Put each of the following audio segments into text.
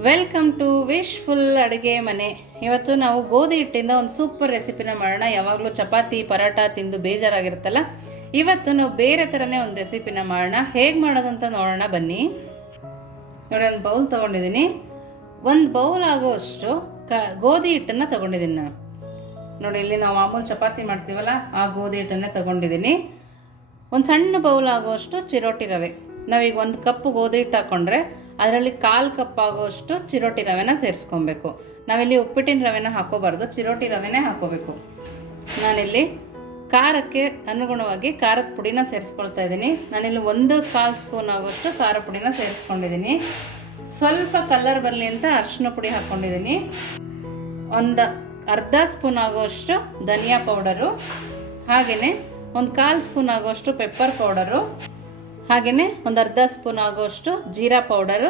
Welcome to wishful ಅಡುಗೆ ಮನೆ. ಇವತ್ತು ನಾವು ಗೋಧಿ ಹಿಟ್ಟಿಂದ ಒಂದು ಸೂಪರ್ ರೆಸಿಪಿನ ಮಾಡೋಣ. ಯಾವಾಗಲೂ ಚಪಾತಿ ಪರೋಟ ತಿಂದು ಬೇಜಾರಾಗಿರುತ್ತಲ್ಲ, ಇವತ್ತು ನಾವು ಬೇರೆ ಥರನೇ ಒಂದು ರೆಸಿಪಿನ ಮಾಡೋಣ. ಹೇಗೆ ಮಾಡೋದಂತ ನೋಡೋಣ ಬನ್ನಿ. ನೋಡಿ, ಒಂದು ಬೌಲ್ ತೊಗೊಂಡಿದ್ದೀನಿ. ಒಂದು ಬೌಲ್ ಆಗೋಷ್ಟು ಗೋಧಿ ಹಿಟ್ಟನ್ನು ತೊಗೊಂಡಿದ್ದೀನಿ ನಾನು. ನೋಡಿ, ಇಲ್ಲಿ ನಾವು ಮಾಮೂಲು ಚಪಾತಿ ಮಾಡ್ತೀವಲ್ಲ ಆ ಗೋಧಿ ಹಿಟ್ಟನ್ನೇ ತೊಗೊಂಡಿದ್ದೀನಿ. ಒಂದು ಸಣ್ಣ ಬೌಲ್ ಆಗೋಷ್ಟು ಚಿರೋಟಿ ರವೆ. ನಾವೀಗ ಒಂದು ಕಪ್ ಗೋಧಿ ಹಿಟ್ಟು ಹಾಕ್ಕೊಂಡ್ರೆ ಅದರಲ್ಲಿ 1/4 ಕಪ್ ಆಗೋಷ್ಟು ಚಿರೋಟಿ ರವೆನ ಸೇರಿಸ್ಕೊಬೇಕು. ನಾವಿಲ್ಲಿ ಉಪ್ಪಿಟ್ಟಿನ ರವೆನ ಹಾಕೋಬಾರ್ದು, ಚಿರೋಟಿ ರವೆನೇ ಹಾಕೋಬೇಕು. ನಾನಿಲ್ಲಿ ಖಾರಕ್ಕೆ ಅನುಗುಣವಾಗಿ ಖಾರದ ಪುಡಿನ ಸೇರಿಸ್ಕೊಳ್ತಾ ಇದ್ದೀನಿ. ನಾನಿಲ್ಲಿ 1/4 ಸ್ಪೂನ್ ಆಗೋಷ್ಟು ಖಾರ ಪುಡಿನ ಸೇರಿಸ್ಕೊಂಡಿದ್ದೀನಿ. ಸ್ವಲ್ಪ ಕಲರ್ ಬರಲಿ ಅಂತ ಅರಿಶಿನ ಪುಡಿ ಹಾಕ್ಕೊಂಡಿದ್ದೀನಿ. ಒಂದು ಅರ್ಧ ಸ್ಪೂನ್ ಆಗೋಷ್ಟು ಧನಿಯಾ ಪೌಡರು, ಹಾಗೆಯೇ ಒಂದು 1/4 ಸ್ಪೂನ್ ಆಗೋಷ್ಟು ಪೆಪ್ಪರ್ ಪೌಡರು, ಹಾಗೆಯೇ ಒಂದು ಅರ್ಧ ಸ್ಪೂನ್ ಆಗೋಷ್ಟು ಜೀರಾ ಪೌಡರು.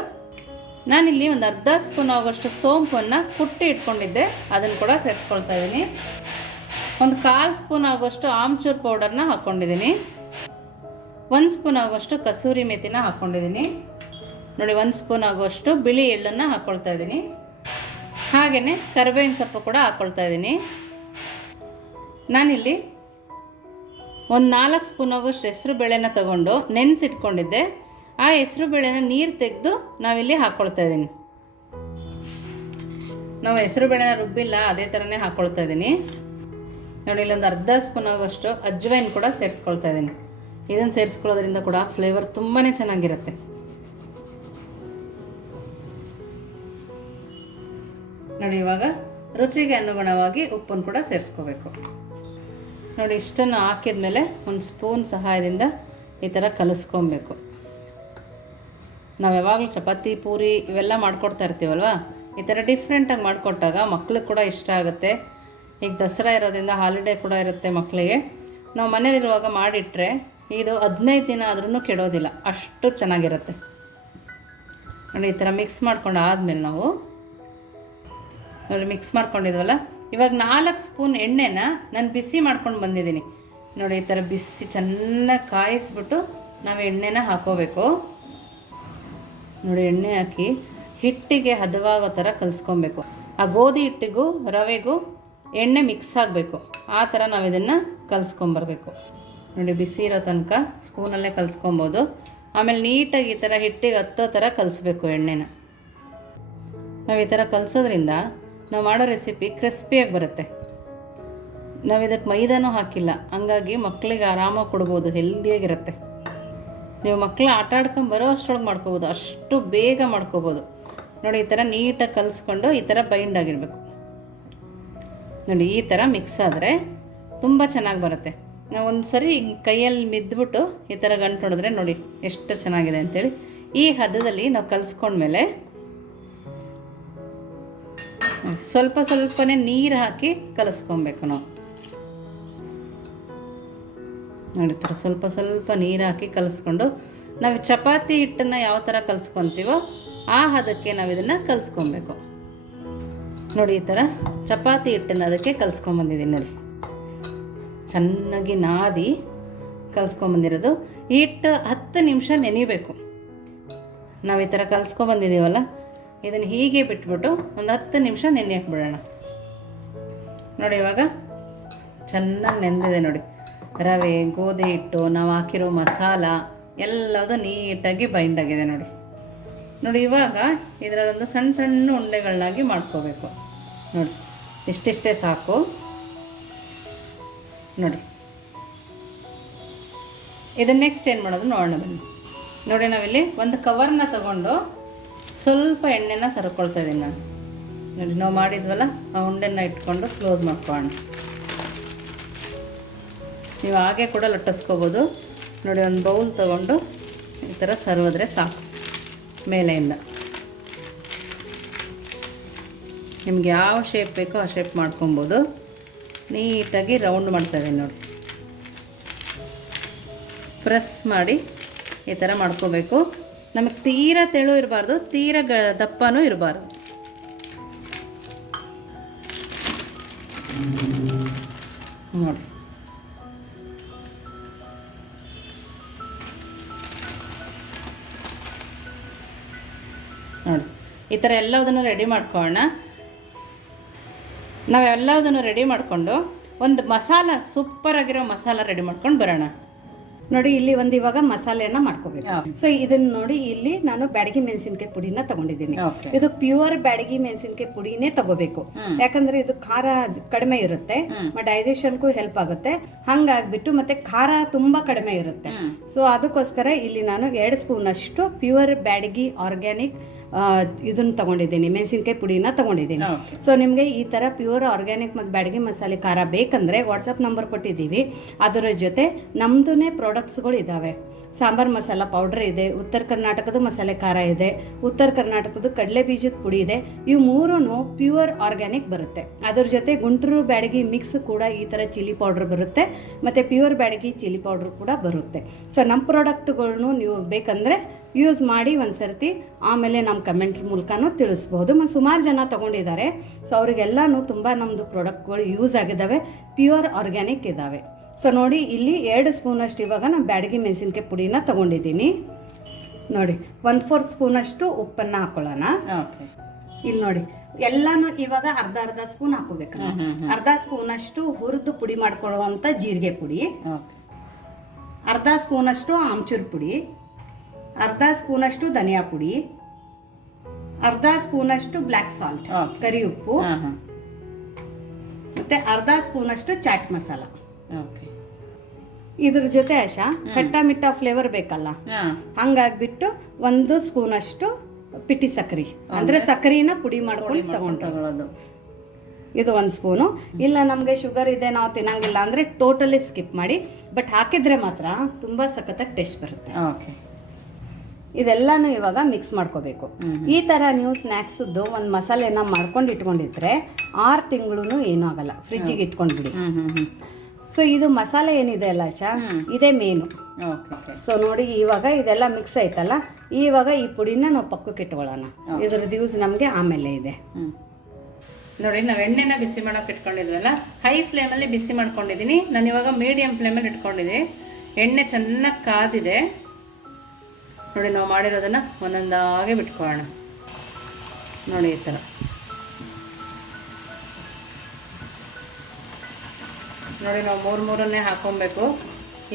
ನಾನಿಲ್ಲಿ ಒಂದು ಅರ್ಧ ಸ್ಪೂನ್ ಆಗೋಷ್ಟು ಸೋಂಪನ್ನು ಕುಟ್ಟಿ ಇಟ್ಕೊಂಡಿದ್ದೆ, ಅದನ್ನು ಕೂಡ ಸೇರಿಸ್ಕೊಳ್ತಾ ಇದ್ದೀನಿ. ಒಂದು 1/4 ಸ್ಪೂನ್ ಆಗೋಷ್ಟು ಆಮ್ಚೂರ್ ಪೌಡರ್ನ ಹಾಕ್ಕೊಂಡಿದ್ದೀನಿ. 1 ಸ್ಪೂನ್ ಆಗೋಷ್ಟು ಕಸೂರಿ ಮೆಥಿನ ಹಾಕ್ಕೊಂಡಿದ್ದೀನಿ. ನೋಡಿ, 1 ಸ್ಪೂನ್ ಆಗೋಷ್ಟು ಬಿಳಿ ಎಳ್ಳನ್ನು ಹಾಕ್ಕೊಳ್ತಾ ಇದ್ದೀನಿ. ಹಾಗೆಯೇ ಕರಿಬೇವಿನ ಸೊಪ್ಪು ಕೂಡ ಹಾಕ್ಕೊಳ್ತಾ ಇದ್ದೀನಿ. ನಾನಿಲ್ಲಿ ಒಂದು 4 ಸ್ಪೂನ್ ಆಗೋಷ್ಟು ಹೆಸರು ಬೇಳೆನ ತೊಗೊಂಡು ನೆನೆಸಿಟ್ಕೊಂಡಿದ್ದೆ. ಆ ಹೆಸರು ಬೇಳೆನ ನೀರು ತೆಗೆದು ನಾವಿಲ್ಲಿ ಹಾಕ್ಕೊಳ್ತಾ ಇದ್ದೀನಿ. ನಾವು ಹೆಸರು ಬೇಳೆನ ರುಬ್ಬಿಲ್ಲ, ಅದೇ ಥರನೇ ಹಾಕ್ಕೊಳ್ತಾ ಇದ್ದೀನಿ. ನೋಡಿ, ಇಲ್ಲೊಂದು ಅರ್ಧ ಸ್ಪೂನ್ ಆಗೋಷ್ಟು ಅಜ್ವೈನ್ ಕೂಡ ಸೇರಿಸ್ಕೊಳ್ತಾ ಇದ್ದೀನಿ. ಇದನ್ನು ಸೇರಿಸ್ಕೊಳ್ಳೋದ್ರಿಂದ ಕೂಡ ಫ್ಲೇವರ್ ತುಂಬಾ ಚೆನ್ನಾಗಿರುತ್ತೆ. ನೋಡಿ, ಇವಾಗ ರುಚಿಗೆ ಅನುಗುಣವಾಗಿ ಉಪ್ಪನ್ನು ಕೂಡ ಸೇರಿಸ್ಕೋಬೇಕು. ನೋಡಿ, ಇಷ್ಟನ್ನು ಹಾಕಿದ ಮೇಲೆ ಒಂದು ಸ್ಪೂನ್ ಸಹಾಯದಿಂದ ಈ ಥರ ಕಲಿಸ್ಕೊಬೇಕು. ನಾವು ಯಾವಾಗಲೂ ಚಪಾತಿ ಪೂರಿ ಇವೆಲ್ಲ ಮಾಡ್ಕೊಡ್ತಾ ಇರ್ತೀವಲ್ವ, ಈ ಥರ ಡಿಫ್ರೆಂಟಾಗಿ ಮಾಡಿಕೊಟ್ಟಾಗ ಮಕ್ಳಿಗೆ ಕೂಡ ಇಷ್ಟ ಆಗುತ್ತೆ. ಈಗ ದಸರಾ ಇರೋದ್ರಿಂದ ಹಾಲಿಡೇ ಕೂಡ ಇರುತ್ತೆ ಮಕ್ಕಳಿಗೆ. ನಾವು ಮನೇಲಿರುವಾಗ ಮಾಡಿಟ್ರೆ ಇದು 15 ದಿನ ಆದ್ರೂ ಕೆಡೋದಿಲ್ಲ, ಅಷ್ಟು ಚೆನ್ನಾಗಿರುತ್ತೆ. ನೋಡಿ, ಈ ಥರ ಮಿಕ್ಸ್ ಮಾಡ್ಕೊಂಡು ಆದಮೇಲೆ ನಾವು ನೋಡಿ ಮಿಕ್ಸ್ ಮಾಡ್ಕೊಂಡಿದ್ವಲ್ಲ, ಇವಾಗ 4 ಸ್ಪೂನ್ ಎಣ್ಣೆನ ನಾನು ಬಿಸಿ ಮಾಡ್ಕೊಂಡು ಬಂದಿದ್ದೀನಿ. ನೋಡಿ, ಈ ಥರ ಬಿಸಿ ಚೆನ್ನಾಗಿ ಕಾಯಿಸ್ಬಿಟ್ಟು ನಾವು ಎಣ್ಣೆನ ಹಾಕೋಬೇಕು. ನೋಡಿ, ಎಣ್ಣೆ ಹಾಕಿ ಹಿಟ್ಟಿಗೆ ಹದವಾಗೋ ಥರ ಕಲಿಸ್ಕೊಬೇಕು. ಆ ಗೋಧಿ ಹಿಟ್ಟಿಗೂ ರವೆಗೂ ಎಣ್ಣೆ ಮಿಕ್ಸ್ ಆಗಬೇಕು, ಆ ಥರ ನಾವು ಇದನ್ನು ಕಲಿಸ್ಕೊಂಬರ್ಬೇಕು. ನೋಡಿ, ಬಿಸಿ ಇರೋ ತನಕ ಸ್ಪೂನಲ್ಲೇ ಕಲಿಸ್ಕೊಬೋದು. ಆಮೇಲೆ ನೀಟಾಗಿ ಈ ಥರ ಹಿಟ್ಟಿಗೆ ಹತ್ತೋ ಥರ ಕಲಿಸ್ಬೇಕು ಎಣ್ಣೆನ. ನಾವು ಈ ಥರ ಕಲಿಸೋದ್ರಿಂದ ನಾವು ಮಾಡೋ ರೆಸಿಪಿ ಕ್ರಿಸ್ಪಿಯಾಗಿ ಬರುತ್ತೆ. ನಾವು ಇದಕ್ಕೆ ಮೈದಾನೂ ಹಾಕಿಲ್ಲ, ಹಂಗಾಗಿ ಮಕ್ಕಳಿಗೆ ಆರಾಮಾಗಿ ಕೊಡ್ಬೋದು, ಹೆಲ್ದಿಯಾಗಿರುತ್ತೆ. ನೀವು ಮಕ್ಕಳು ಆಟ ಆಡ್ಕೊಂಡು ಬರೋ ಅಷ್ಟರೊಳಗೆ ಮಾಡ್ಕೋಬೋದು, ಅಷ್ಟು ಬೇಗ ಮಾಡ್ಕೋಬೋದು. ನೋಡಿ, ಈ ಥರ ನೀಟಾಗಿ ಕಲಿಸ್ಕೊಂಡು ಈ ಥರ ಬೈಂಡ್ ಆಗಿರಬೇಕು. ನೋಡಿ, ಈ ಥರ ಮಿಕ್ಸ್ ಆದರೆ ತುಂಬ ಚೆನ್ನಾಗಿ ಬರುತ್ತೆ. ನಾವು ಒಂದು ಸರಿ ಕೈಯಲ್ಲಿ ಮಿದ್ಬಿಟ್ಟು ಈ ಥರ ಗಂಟು ಹೊಡೆದ್ರೆ ನೋಡಿ ಎಷ್ಟು ಚೆನ್ನಾಗಿದೆ ಅಂಥೇಳಿ. ಈ ಹದದಲ್ಲಿ ನಾವು ಕಲಿಸ್ಕೊಂಡ್ಮೇಲೆ ಸ್ವಲ್ಪ ಸ್ವಲ್ಪನೇ ನೀರು ಹಾಕಿ ಕಲಿಸ್ಕೊಬೇಕು ನಾವು. ನೋಡಿ, ಥರ ಸ್ವಲ್ಪ ಸ್ವಲ್ಪ ನೀರು ಹಾಕಿ ಕಲಿಸ್ಕೊಂಡು ನಾವು ಚಪಾತಿ ಹಿಟ್ಟನ್ನು ಯಾವ ಥರ ಕಲಿಸ್ಕೊತೀವೋ ಆ ಹದಕ್ಕೆ ನಾವು ಇದನ್ನು ಕಲಿಸ್ಕೊಬೇಕು. ನೋಡಿ, ಈ ಥರ ಚಪಾತಿ ಹಿಟ್ಟನ್ನು ಅದಕ್ಕೆ ಕಲಿಸ್ಕೊಂಬಂದಿದ್ದೀನಿ. ನೋಡಿ, ಚೆನ್ನಾಗಿ ನಾದಿ ಕಲಿಸ್ಕೊಂಬಂದಿರೋದು. ಈ ಹಿಟ್ಟು 10 ನಿಮಿಷ ನೆನೆಯಬೇಕು. ನಾವು ಈ ಥರ ಕಲಿಸ್ಕೊಂಬಂದಿದ್ದೀವಲ್ಲ, ಇದನ್ನು ಹೀಗೆ ಬಿಟ್ಬಿಟ್ಟು ಒಂದು 10 ನಿಮಿಷ ನೆನೆಯಕ್ಕೆ ಬಿಡೋಣ. ನೋಡಿ, ಇವಾಗ ಚೆನ್ನಾಗಿ ನೆಂದಿದೆ. ನೋಡಿ, ರವೆ, ಗೋಧಿ ಹಿಟ್ಟು, ನಾವು ಹಾಕಿರೋ ಮಸಾಲ ಎಲ್ಲದೂ ನೀಟಾಗಿ ಬೈಂಡ್ ಆಗಿದೆ. ನೋಡಿ ನೋಡಿ ಇವಾಗ ಇದರಲ್ಲೊಂದು ಸಣ್ಣ ಸಣ್ಣ ಉಂಡೆಗಳನ್ನಾಗಿ ಮಾಡ್ಕೋಬೇಕು. ನೋಡಿ, ಇಷ್ಟಿಷ್ಟೇ ಸಾಕು. ನೋಡಿ, ಇದನ್ನು ನೆಕ್ಸ್ಟ್ ಏನು ಮಾಡೋದು ನೋಡೋಣ ಬನ್ನಿ. ನೋಡಿ, ನಾವಿಲ್ಲಿ ಒಂದು ಕವರ್ನ ತಗೊಂಡು ಸ್ವಲ್ಪ ಎಣ್ಣೆನ ಸರ್ಕೊಳ್ತಾ ಇದ್ದೀನಿ ನಾನು. ನೋಡಿ, ನಾವು ಮಾಡಿದ್ವಲ್ಲ ಆ ಉಂಡೆನ ಇಟ್ಕೊಂಡು ಕ್ಲೋಸ್ ಮಾಡ್ಕೊಳ್ಳೋಣ. ನೀವು ಹಾಗೆ ಕೂಡ ಲಟ್ಟಿಸ್ಕೋಬೋದು. ನೋಡಿ, ಒಂದು ಬೌಲ್ ತೊಗೊಂಡು ಈ ಥರ ಸರ್ವಿದ್ರೆ ಸಾಕು. ಮೇಲೆಯಿಂದ ನಿಮ್ಗೆ ಯಾವ ಶೇಪ್ ಬೇಕೋ ಆ ಶೇಪ್ ಮಾಡ್ಕೊಬೋದು. ನೀಟಾಗಿ ರೌಂಡ್ ಮಾಡ್ತಾಯಿದ್ದೀನಿ. ನೋಡಿ, ಪ್ರೆಸ್ ಮಾಡಿ ಈ ಥರ ಮಾಡ್ಕೋಬೇಕು. ನಮಗೆ ತೀರಾ ತೆಳು ಇರಬಾರ್ದು, ತೀರಾ ದಪ್ಪನೂ ಇರಬಾರ್ದು. ನೋಡಿ, ನೋಡಿ ಈ ಥರ ಎಲ್ಲದನ್ನು ರೆಡಿ ಮಾಡ್ಕೊಳ್ಳೋಣ. ನಾವೆಲ್ಲದನ್ನು ರೆಡಿ ಮಾಡಿಕೊಂಡು ಒಂದು ಮಸಾಲ, ಸೂಪರಾಗಿರೋ ಮಸಾಲ ರೆಡಿ ಮಾಡ್ಕೊಂಡು ಬರೋಣ. ನೋಡಿ ಇಲ್ಲಿ ಒಂದು ಇವಾಗ ಮಸಾಲೆಯನ್ನ ಮಾಡ್ಕೋಬೇಕು. ಸೊ ಇದನ್ನ ನೋಡಿ, ಇಲ್ಲಿ ನಾನು ಬ್ಯಾಡಗಿ ಮೆಣಸಿನಕಾಯಿ ಪುಡಿನ ತಗೊಂಡಿದ್ದೀನಿ. ಇದು ಪ್ಯೂರ್ ಬ್ಯಾಡಗಿ ಮೆಣಸಿನಕಾಯಿ ಪುಡಿನೇ ತಗೋಬೇಕು, ಯಾಕಂದ್ರೆ ಇದು ಖಾರ ಕಡಿಮೆ ಇರುತ್ತೆ, ಡೈಜೆಷನ್ಗೂ ಹೆಲ್ಪ್ ಆಗುತ್ತೆ. ಹಂಗಾಗ್ಬಿಟ್ಟು ಮತ್ತೆ ಖಾರ ತುಂಬಾ ಕಡಿಮೆ ಇರುತ್ತೆ. ಸೊ ಅದಕ್ಕೋಸ್ಕರ ಇಲ್ಲಿ ನಾನು 2 ಸ್ಪೂನ್ ಅಷ್ಟು ಪ್ಯೂರ್ ಬ್ಯಾಡಗಿ ಆರ್ಗ್ಯಾನಿಕ್ ಇದನ್ನ ತಗೊಂಡಿದ್ದೀನಿ, ಮೆಣಸಿನಕಾಯಿ ಪುಡಿನ ತಗೊಂಡಿದ್ದೀನಿ. ಸೊ ನಿಮಗೆ ಈ ಥರ ಪ್ಯೂರ್ ಆರ್ಗ್ಯಾನಿಕ್ ಮತ್ತು ಬ್ಯಾಡಗಿ ಮಸಾಲೆ ಖಾರ ಬೇಕಂದರೆ ವಾಟ್ಸಪ್ ನಂಬರ್ ಕೊಟ್ಟಿದ್ದೀವಿ. ಅದರ ಜೊತೆ ನಮ್ಮದೇ ಪ್ರಾಡಕ್ಟ್ಸ್ಗಳು ಇದ್ದಾವೆ. ಸಾಂಬಾರು ಮಸಾಲ ಪೌಡ್ರ್ ಇದೆ, ಉತ್ತರ ಕರ್ನಾಟಕದ ಮಸಾಲೆ ಖಾರ ಇದೆ, ಉತ್ತರ ಕರ್ನಾಟಕದ ಕಡಲೆ ಬೀಜದ ಪುಡಿ ಇದೆ. ಇವು ಮೂರೂ ಪ್ಯೂರ್ ಆರ್ಗ್ಯಾನಿಕ್ ಬರುತ್ತೆ. ಅದ್ರ ಜೊತೆ ಗುಂಟೂರು ಬ್ಯಾಡಗಿ ಮಿಕ್ಸ್ ಕೂಡ ಈ ಥರ ಚಿಲ್ಲಿ ಪೌಡ್ರ್ ಬರುತ್ತೆ, ಮತ್ತು ಪ್ಯೂರ್ ಬ್ಯಾಡಗಿ ಚಿಲ್ಲಿ ಪೌಡ್ರ್ ಕೂಡ ಬರುತ್ತೆ. ಸೊ ನಮ್ಮ ಪ್ರಾಡಕ್ಟ್ಗಳನ್ನು ನೀವು ಬೇಕಂದರೆ ಯೂಸ್ ಮಾಡಿ ಒಂದು ಸರ್ತಿ, ಆಮೇಲೆ ನಮ್ಮ ಕಮೆಂಟ್ ಮೂಲಕನೂ ತಿಳಿಸ್ಬೋದು. ಮತ್ತು ಸುಮಾರು ಜನ ತೊಗೊಂಡಿದ್ದಾರೆ. ಸೊ ಅವರಿಗೆಲ್ಲನೂ ತುಂಬ ನಮ್ಮದು ಪ್ರಾಡಕ್ಟ್ಗಳು ಯೂಸ್ ಆಗಿದ್ದಾವೆ, ಪ್ಯೂರ್ ಆರ್ಗ್ಯಾನಿಕ್ ಇದ್ದಾವೆ. ಸೊ ನೋಡಿ ಇಲ್ಲಿ 2 ಸ್ಪೂನಷ್ಟು ಇವಾಗ ನಾನು ಬ್ಯಾಡಗಿ ಮೆಣಸಿನಕಾಯಿ ಪುಡಿನ ತೊಗೊಂಡಿದ್ದೀನಿ. ನೋಡಿ 1/4 ಸ್ಪೂನಷ್ಟು ಉಪ್ಪನ್ನು ಹಾಕ್ಕೊಳ್ಳೋಣ. ಇಲ್ಲಿ ನೋಡಿ ಎಲ್ಲಾನು ಇವಾಗ ಅರ್ಧ ಸ್ಪೂನ್ ಹಾಕೋಬೇಕು. ಅರ್ಧ ಸ್ಪೂನಷ್ಟು ಹುರಿದು ಪುಡಿ ಮಾಡ್ಕೊಳ್ಳುವಂಥ ಜೀರಿಗೆ ಪುಡಿ, ಅರ್ಧ ಸ್ಪೂನಷ್ಟು ಆಮ್ಚೂರು ಪುಡಿ, ಅರ್ಧ ಸ್ಪೂನಷ್ಟು ಧನಿಯಾ ಪುಡಿ, ಅರ್ಧ ಸ್ಪೂನಷ್ಟು ಬ್ಲ್ಯಾಕ್ ಸಾಲ್ಟ್ ಕರಿ ಉಪ್ಪು, ಮತ್ತೆ ಅರ್ಧ ಸ್ಪೂನಷ್ಟು ಚಾಟ್ ಮಸಾಲ. ಇದ್ರ ಜೊತೆ ಖಟ್ಟ ಮಿಟ್ಟ ಫ್ಲೇವರ್ ಬೇಕಲ್ಲ, ಹಂಗಾಗ್ಬಿಟ್ಟು 1 ಸ್ಪೂನಷ್ಟು ಪಿಟಿ ಸಕ್ಕರೆ, ಅಂದ್ರೆ ಸಕ್ಕರೆನ ಪುಡಿ ಮಾಡ್ಕೊಂಡು ತಗೊಳ್ಳೋದು. ಇದು 1 ಸ್ಪೂನು. ಇಲ್ಲ ನಮಗೆ ಶುಗರ್ ಇದೆ, ನಾವು ತಿನ್ನಂಗಿಲ್ಲ ಅಂದರೆ ಟೋಟಲಿ ಸ್ಕಿಪ್ ಮಾಡಿ, ಬಟ್ ಹಾಕಿದ್ರೆ ಮಾತ್ರ ತುಂಬ ಸಖತ್ತಾಗಿ ಟೇಸ್ಟ್ ಬರುತ್ತೆ. ಇದೆಲ್ಲನೂ ಇವಾಗ ಮಿಕ್ಸ್ ಮಾಡ್ಕೋಬೇಕು. ಈ ಥರ ನೀವು ಸ್ನ್ಯಾಕ್ಸದ್ದು ಒಂದು ಮಸಾಲೆನ ಮಾಡ್ಕೊಂಡು ಇಟ್ಕೊಂಡಿದ್ರೆ 6 ತಿಂಗಳು ಏನೂ ಆಗಲ್ಲ, ಫ್ರಿಜ್ಜಿಗೆ ಇಟ್ಕೊಂಡ್ಬಿಡಿ. ಸೊ ಇದು ಮಸಾಲೆ ಏನಿದೆ ಅಲ್ಲ ಇದೇ ಮೇನು. ಸೊ ನೋಡಿ ಇವಾಗ ಇದೆಲ್ಲ ಮಿಕ್ಸ್ ಆಯ್ತಲ್ಲ, ಇವಾಗ ಈ ಪುಡಿನ ನಾವು ಪಕ್ಕಕ್ಕೆ ಇಟ್ಕೊಳ್ಳೋಣ. ಇದ್ರದ್ದು ಯೂಸ್ ನಮಗೆ ಆಮೇಲೆ ಇದೆ. ನೋಡಿ ನಾವು ಎಣ್ಣೆನ ಬಿಸಿ ಮಾಡೋಕೆ ಇಟ್ಕೊಂಡಿದ್ವಲ್ಲ, ಹೈ ಫ್ಲೇಮಲ್ಲಿ ಬಿಸಿ ಮಾಡ್ಕೊಂಡಿದ್ದೀನಿ ನಾನು. ಇವಾಗ ಮೀಡಿಯಮ್ ಫ್ಲೇಮಲ್ಲಿ ಇಟ್ಕೊಂಡಿದ್ದೆ. ಎಣ್ಣೆ ಚೆನ್ನಾಗಿ ಕಾದಿದೆ. ನೋಡಿ ನಾವು ಮಾಡಿರೋದನ್ನು ಒಂದೊಂದಾಗೆ ಬಿಟ್ಕೊಳ್ಳೋಣ. ನೋಡಿ ಈ ಥರ. ನೋಡಿ ನಾವು 3 ಹಾಕೊಬೇಕು,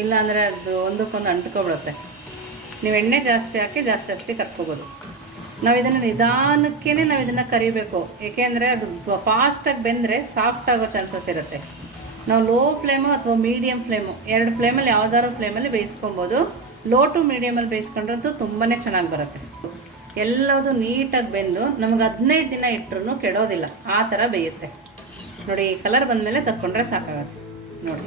ಇಲ್ಲಾಂದರೆ ಅದು ಒಂದಕ್ಕೊಂದು ಅಂಟ್ಕೊಬಿಡುತ್ತೆ. ನೀವು ಎಣ್ಣೆ ಜಾಸ್ತಿ ಹಾಕಿ ಜಾಸ್ತಿ ಕರ್ಕೋಬೋದು. ನಾವು ಇದನ್ನು ನಿಧಾನಕ್ಕೇ ನಾವು ಇದನ್ನು ಕರಿಬೇಕು, ಏಕೆಂದರೆ ಅದು ಫಾಸ್ಟಾಗಿ ಬೆಂದರೆ ಸಾಫ್ಟ್ ಆಗೋ ಚಾನ್ಸಸ್ ಇರುತ್ತೆ. ನಾವು ಲೋ ಫ್ಲೇಮು ಅಥವಾ ಮೀಡಿಯಮ್ ಫ್ಲೇಮು 2 ಫ್ಲೇಮಲ್ಲಿ ಯಾವ್ದಾದ್ರು ಫ್ಲೇಮಲ್ಲಿ ಬೇಯಿಸ್ಕೊಬೋದು. ಲೋ ಟು ಮೀಡಿಯಮಲ್ಲಿ ಬೇಯಿಸ್ಕೊಂಡ್ರಂತೂ ತುಂಬಾ ಚೆನ್ನಾಗಿ ಬರುತ್ತೆ. ಎಲ್ಲದು ನೀಟಾಗಿ ಬೆಂದು ನಮಗೆ 15 ದಿನ ಇಟ್ಟರೂ ಕೆಡೋದಿಲ್ಲ, ಆ ಥರ ಬೇಯುತ್ತೆ. ನೋಡಿ ಈ ಕಲರ್ ಬಂದಮೇಲೆ ತಕ್ಕೊಂಡ್ರೆ ಸಾಕಾಗುತ್ತೆ. ನೋಡಿ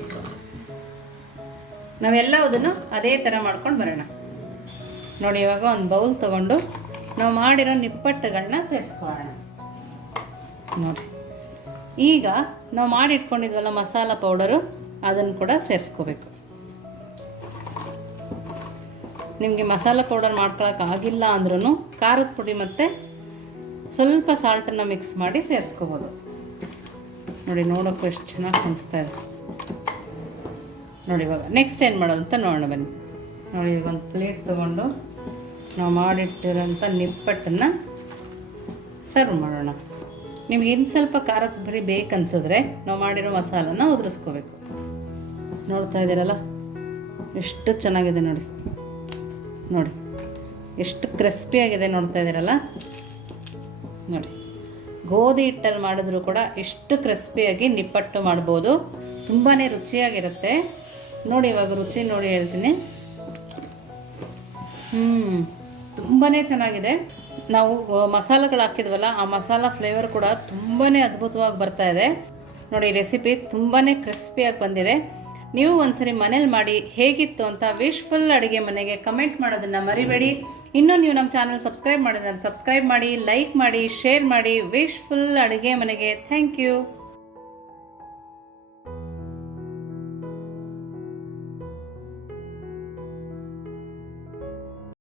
ನಾವೆಲ್ಲದನ್ನು ಅದೇ ಥರ ಮಾಡ್ಕೊಂಡು ಬರೋಣ. ನೋಡಿ ಇವಾಗ ಒಂದು ಬೌಲ್ ತೊಗೊಂಡು ನಾವು ಮಾಡಿರೋ ನಿಪ್ಪಟ್ಟುಗಳನ್ನ ಸೇರಿಸ್ಕೊಳ್ಳೋಣ. ನೋಡಿ ಈಗ ನಾವು ಮಾಡಿಟ್ಕೊಂಡಿದ್ವಲ್ಲ ಮಸಾಲ ಪೌಡರು, ಅದನ್ನು ಕೂಡ ಸೇರಿಸ್ಕೋಬೇಕು. ನಿಮಗೆ ಮಸಾಲ ಪೌಡರ್ ಮಾಡ್ಕೊಳಕ್ಕಾಗಿಲ್ಲ ಅಂದ್ರೂ ಖಾರದ ಪುಡಿ ಮತ್ತು ಸ್ವಲ್ಪ ಸಾಲ್ಟನ್ನು ಮಿಕ್ಸ್ ಮಾಡಿ ಸೇರಿಸ್ಕೋಬೋದು. ನೋಡಿ ನೋಡೋಕ್ಕೂ ಎಷ್ಟು ಚೆನ್ನಾಗಿ ಕಾಣಿಸ್ತಾ ಇದೆ. ನೋಡಿ ಇವಾಗ ನೆಕ್ಸ್ಟ್ ಏನು ಮಾಡೋದು ಅಂತ ನೋಡೋಣ ಬನ್ನಿ. ನೋಡಿ ಈಗ ಒಂದು ಪ್ಲೇಟ್ ತೊಗೊಂಡು ನಾವು ಮಾಡಿಟ್ಟಿರೋಂಥ ನಿಪ್ಪಟ್ಟನ್ನು ಸರ್ವ್ ಮಾಡೋಣ. ನಿಮ್ಗೆ ಇನ್ನು ಸ್ವಲ್ಪ ಖಾರದ ಪುಡಿ ಬೇಕನ್ಸಿದ್ರೆ ನಾವು ಮಾಡಿರೋ ಮಸಾಲನ ಉದುರಿಸ್ಕೋಬೇಕು. ನೋಡ್ತಾ ಇದ್ದೀರಲ್ಲ ಎಷ್ಟು ಚೆನ್ನಾಗಿದೆ. ನೋಡಿ ನೋಡಿ ಎಷ್ಟು ಕ್ರಿಸ್ಪಿಯಾಗಿದೆ, ನೋಡ್ತಾ ಇದ್ದೀರಲ್ಲ. ನೋಡಿ ಗೋಧಿ ಹಿಟ್ಟಲ್ಲಿ ಮಾಡಿದ್ರೂ ಕೂಡ ಎಷ್ಟು ಕ್ರಿಸ್ಪಿಯಾಗಿ ನಿಪ್ಪಟ್ಟು ಮಾಡ್ಬೋದು, ತುಂಬಾ ರುಚಿಯಾಗಿರುತ್ತೆ. ನೋಡಿ ಇವಾಗ ರುಚಿ ನೋಡಿ ಹೇಳ್ತೀನಿ. ತುಂಬಾ ಚೆನ್ನಾಗಿದೆ. ನಾವು ಮಸಾಲೆಗಳು ಹಾಕಿದ್ವಲ್ಲ, ಆ ಮಸಾಲ ಫ್ಲೇವರ್ ಕೂಡ ತುಂಬಾ ಅದ್ಭುತವಾಗಿ ಬರ್ತಾ ಇದೆ. ನೋಡಿ ರೆಸಿಪಿ ತುಂಬಾ ಕ್ರಿಸ್ಪಿಯಾಗಿ ಬಂದಿದೆ. ನೀವು ಒಂದ್ಸರಿ ಮನೇಲಿ ಮಾಡಿ ಹೇಗಿತ್ತು ಅಂತ ವಿಶ್ಫುಲ್ ಅಡುಗೆ ಮನೆಗೆ ಕಮೆಂಟ್ ಮಾಡೋದನ್ನು ಮರಿಬೇಡಿ. ಇನ್ನೂ ನೀವು ನಮ್ಮ ಚಾನಲ್ ಸಬ್ಸ್ಕ್ರೈಬ್ ಮಾಡಿದ್ರೆ ಸಬ್ಸ್ಕ್ರೈಬ್ ಮಾಡಿ, ಲೈಕ್ ಮಾಡಿ, ಶೇರ್ ಮಾಡಿ. ವಿಶ್ಫುಲ್ ಅಡುಗೆ ಮನೆಗೆ ಥ್ಯಾಂಕ್ ಯು.